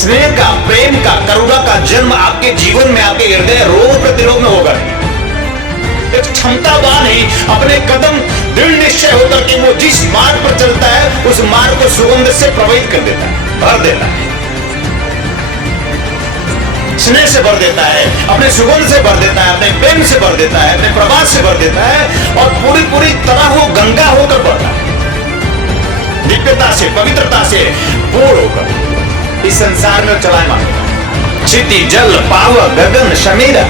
स्नेह का, प्रेम का, करुणा का जन्म आपके जीवन में, आपके हृदय रोग प्रतिरोध में होगा। एक क्षमतावान ही अपने कदम दृढ़ निश्चय होकर के वो जिस मार्ग पर चलता है उस मार्ग को सुगंध से प्रभावित कर देता है, भर देता है, स्नेह से भर देता है, अपने सुगंध से भर देता है, अपने प्रेम से भर देता है, अपने प्रभाव से भर देता है और पूरी पूरी तरह वो गंगा होकर बढ़ता है, दिव्यता से, पवित्रता से पूर्ण होकर इस संसार में चलायमान होता है। क्षिति, जल, पावक, गगन, शमीरा,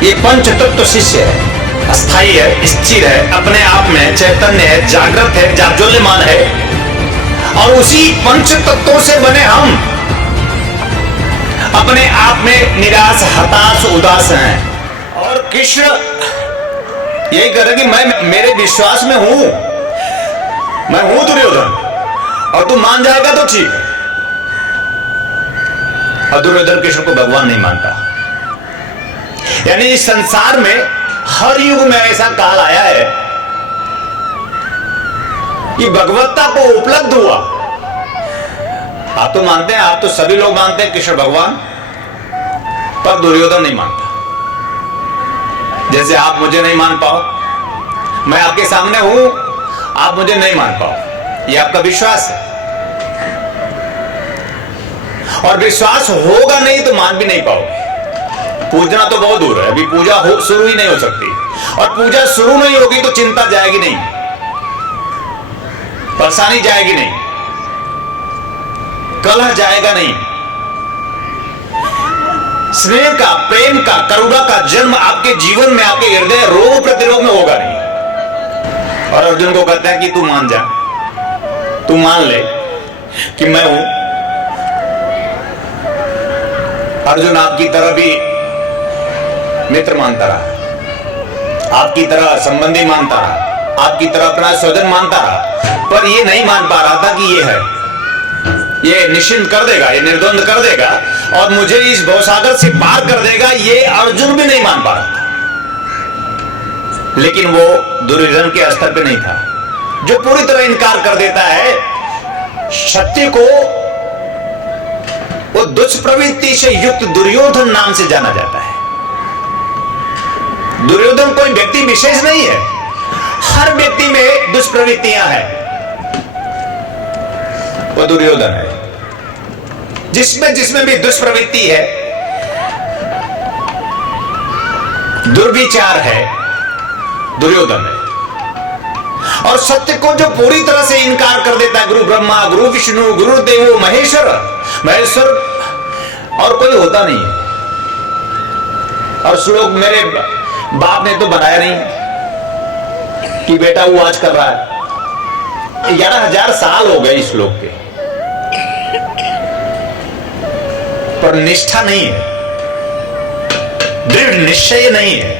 ये पंच तत्व शिष्य है, अस्थाई है, स्थिर है, अपने आप में चैतन्य है, जागृत है, जाज्वल्यमान है और उसी पंच तत्वों से बने हम अपने आप में निराश, हताश, उदास हैं। और कृष्ण यही कह रहे कि मैं मेरे विश्वास में हूं, मैं हूं दुर्योधन और तू मान जाएगा तो ठीक है। और दुर्योधन कृष्ण को भगवान नहीं मानता। यानी इस संसार में हर युग में ऐसा काल आया है कि भगवत्ता को उपलब्ध हुआ। आप तो मानते हैं, आप तो सभी लोग मानते हैं कृष्ण भगवान, पर दुर्योधन नहीं मानता। जैसे आप मुझे नहीं मान पाओ, मैं आपके सामने हूं, आप मुझे नहीं मान पाओ, यह आपका विश्वास है। और विश्वास होगा नहीं तो मान भी नहीं पाओगे। पूजना तो बहुत दूर है, अभी पूजा शुरू ही नहीं हो सकती, और पूजा शुरू नहीं होगी तो चिंता जाएगी नहीं, परेशानी जाएगी नहीं, कलह जाएगा नहीं। स्नेह का, प्रेम का, करुणा का जन्म आपके जीवन में, आपके हृदय रोग प्रतिरोध में होगा नहीं। और अर्जुन को कहते हैं कि तू मान जा, तू मान ले कि मैं हूं। अर्जुन आपकी तरह भी मित्र मानता रहा, आपकी तरह संबंधी मानता रहा, आपकी तरह अपना स्वजन मानता रहा, पर ये नहीं मान पा रहा था कि ये है, ये निश्चिंत कर देगा, ये निर्द्वंद कर देगा और मुझे इस भवसागर से पार कर देगा, ये अर्जुन भी नहीं मान पा रहा था। लेकिन वो दुर्योधन के स्तर पे नहीं था, जो पूरी तरह इनकार कर देता है सत्य को। वो दुष्प्रवृत्ति से युक्त दुर्योधन नाम से जाना जाता है। दुर्योधन कोई व्यक्ति विशेष नहीं है, हर व्यक्ति में दुष्प्रवृत्तियां हैं, वो दुर्योधन है। जिसमें जिसमें भी दुष्प्रवृत्ति है, दुर्विचार है, दुर्योधन है। और सत्य को जो पूरी तरह से इनकार कर देता है, गुरु ब्रह्मा, गुरु विष्णु, गुरु देवो महेश्वर, महेश्वर और कोई होता नहीं है। और श्लोक मेरे बाप ने तो बनाया नहीं कि बेटा वो आज कर रहा है। 11,000 साल हो गए इस श्लोक के, पर निष्ठा नहीं है, दृढ़ निश्चय नहीं है,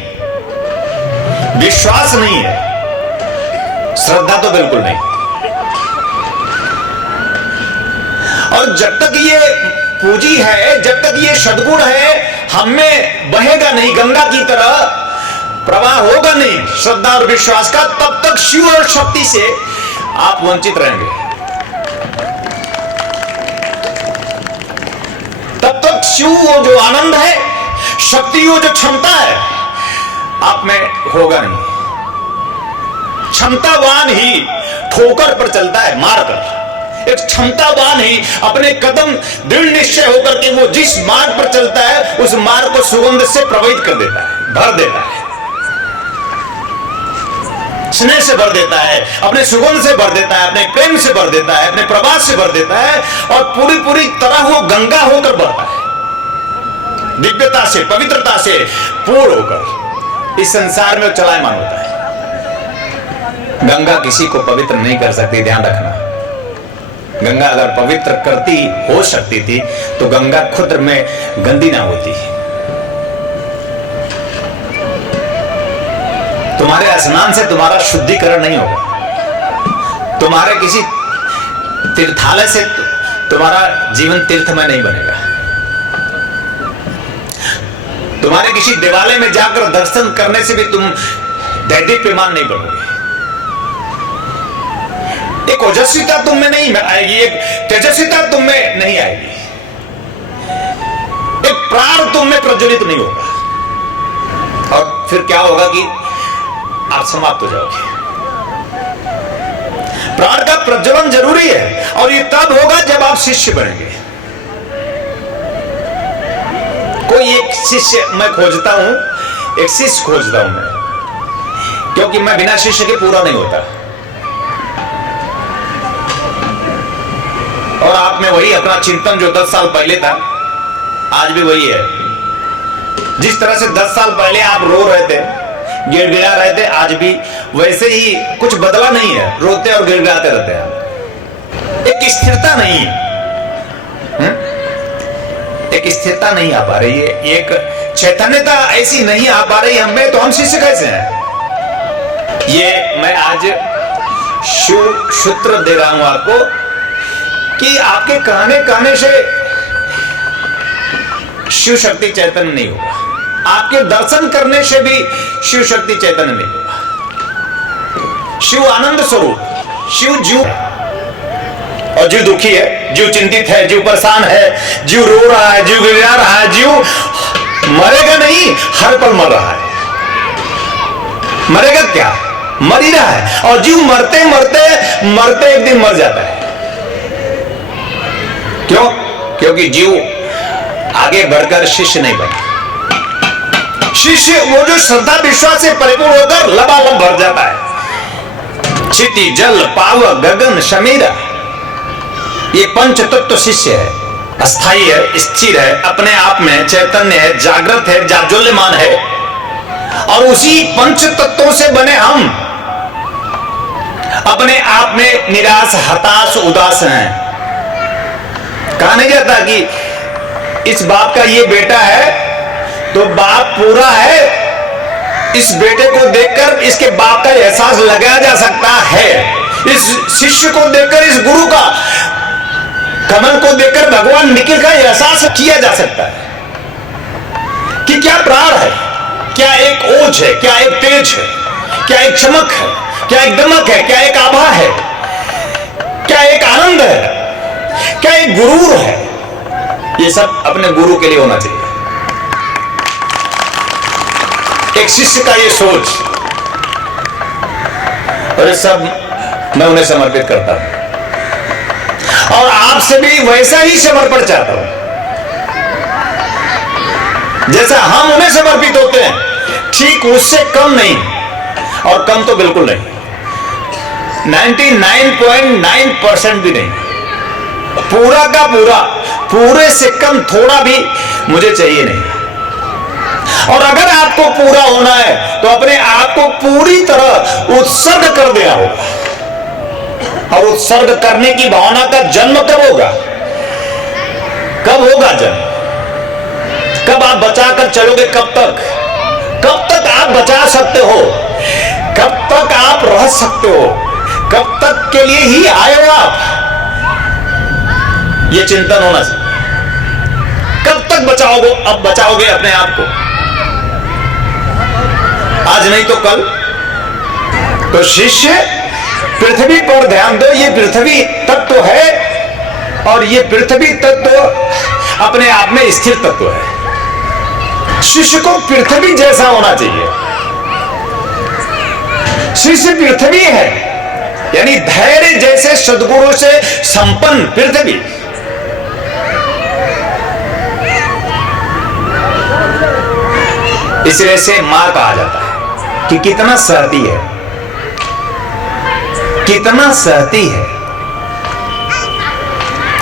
विश्वास नहीं है, श्रद्धा तो बिल्कुल नहीं। और जब तक ये पूंजी है, जब तक ये सद्गुण है, हमें बहेगा नहीं, गंगा की तरह प्रवाह होगा नहीं श्रद्धा और विश्वास का, तब तक शिव और शक्ति से आप वंचित रहेंगे। तब तक शिव वो जो आनंद है, शक्ति वो जो क्षमता है, आप में होगा नहीं। क्षमतावान ही ठोकर पर चलता है, मारकर। एक क्षमतावान ही अपने कदम दृढ़ निश्चय होकर के वो जिस मार्ग पर चलता है उस मार्ग को सुगंध से प्रभावित कर देता है, भर देता है, स्नेह से भर देता है, अपने सुगंध से भर देता है, अपने प्रेम से भर देता है, अपने प्रभाव से भर देता है और पूरी पूरी तरह वो गंगा होकर बढ़ता है, दिव्यता से, पवित्रता से पूर्ण होकर इस संसार में चलायमान होता है। गंगा किसी को पवित्र नहीं कर सकती, ध्यान रखना। गंगा अगर पवित्र करती हो सकती थी तो गंगा खुद में गंदी ना होती। तुम्हारे स्नान से तुम्हारा शुद्धिकरण नहीं होगा, तुम्हारे किसी तीर्थालय से तुम्हारा जीवन तीर्थमय नहीं बनेगा, तुम्हारे किसी देवालय में जाकर दर्शन करने से भी तुम दैदीप्यमान नहीं बनोगे। एक ओजस्विता तुम में नहीं आएगी, एक तेजस्विता तुम में नहीं आएगी। में प्रज्वलित नहीं होगा, और फिर क्या होगा कि आप समाप्त हो जाओगे। प्राण का प्रज्वलन जरूरी है, और ये तब होगा जब आप शिष्य बनेंगे। कोई एक शिष्य मैं खोजता हूं, एक शिष्य खोजता हूं मैं, क्योंकि मैं बिना शिष्य के पूरा नहीं होता। और आप में वही अपना चिंतन जो 10 साल पहले था, आज भी वही है। जिस तरह से 10 साल पहले आप रो रहे थे, गिड़गिड़ा रहे थे, आज भी वैसे ही, कुछ बदला नहीं है, रोते और गिड़गिड़ाते रहते हैं। एक स्थिरता नहीं है, एक स्थिरता नहीं आ पा रही है, एक चैतन्यता ऐसी नहीं आ पा रही हमें, तो हम शिष्य कैसे हैं? ये मैं आज शिव सूत्र दे रहा हूं आपको कि आपके कहने से शिव शक्ति चैतन्य नहीं होगा, आपके दर्शन करने से भी शिव शक्ति चैतन्य नहीं होगा। शिव आनंद स्वरूप, शिव जीव, और जीव दुखी है, जीव चिंतित है, जीव परेशान है, जीव रो रहा है, जीव गिड़ा रहा है, जीव मरेगा नहीं, हर पल मर रहा है। मरेगा क्या? मर ही रहा है, और जीव मरते मरते मरते एक दिन मर जाता है। क्यों? क्योंकि जीव आगे बढ़कर शिष्य नहीं बना। शिष्य वो जो श्रद्धा विश्वास से परिपूर्ण होकर लबालब भर जाता है। क्षिति, जल, पावक, गगन, शमीरा, ये पंच तत्व शिष्य है, अस्थाई है, स्थिर है, अपने आप में चैतन्य है, जागृत है, जाज्वल्यमान है। और उसी पंच तत्वों से बने हम अपने आप में निराश, हताश, उदास हैं। कहा नहीं जाता कि इस बाप का ये बेटा है तो बाप पूरा है, इस बेटे को देखकर इसके बाप का एहसास लगाया जा सकता है, इस शिष्य को देखकर, इस गुरु का, कमल को देखकर भगवान निखिल का एहसास किया जा सकता है कि क्या प्राण है, क्या एक ओज है, क्या एक तेज है, क्या एक चमक है, क्या एक दमक है, क्या एक आभा है, क्या एक आनंद है, क्या एक गुरूर है। ये सब अपने गुरु के लिए होना चाहिए। एक शिष्य का ये सोच, और ये सब मैं उन्हें समर्पित करता हूं, और आपसे भी वैसा ही समर्पण चाहता हूं जैसा हम उन्हें समर्पित होते हैं, ठीक उससे कम नहीं, और कम तो बिल्कुल नहीं, 99.9% भी नहीं, पूरा का पूरा, पूरे से कम थोड़ा भी मुझे चाहिए नहीं। और अगर आपको पूरा होना है तो अपने आप को पूरी तरह उत्सर्ग कर देना होगा। और उत्सर्ग करने की भावना का जन्म कब होगा? कब होगा जन्म? कब आप बचाकर चलोगे? कब तक? कब तक आप बचा सकते हो? कब तक आप रह सकते हो? कब तक के लिए ही आए हो आप? ये चिंतन होना चाहिए। कब तक बचाओगे? अब बचाओगे अपने आप को, आज नहीं तो कल। तो शिष्य पृथ्वी पर ध्यान दो, ये पृथ्वी तत्व है, और ये पृथ्वी तत्व अपने आप में स्थिर तत्व है। शिष्य को पृथ्वी जैसा होना चाहिए। शिष्य पृथ्वी है, यानी धैर्य जैसे सद्गुरु से संपन्न पृथ्वी। इसलिए से मां कहा जाता है कि कितना सहती है, कितना सहती है।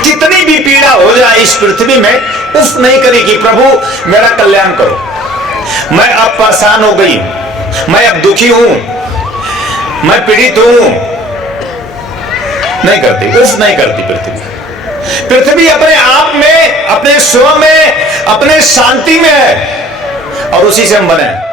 कितनी भी पीड़ा हो जाए इस पृथ्वी में, उफ नहीं करेगी प्रभु मेरा कल्याण करो, मैं अब परेशान हो गई, मैं अब दुखी हूं, मैं पीड़ित हूं, नहीं करती, उफ नहीं करती पृथ्वी। पृथ्वी अपने आप में, अपने स्व में, अपने शांति में है, और उसी से हम बने।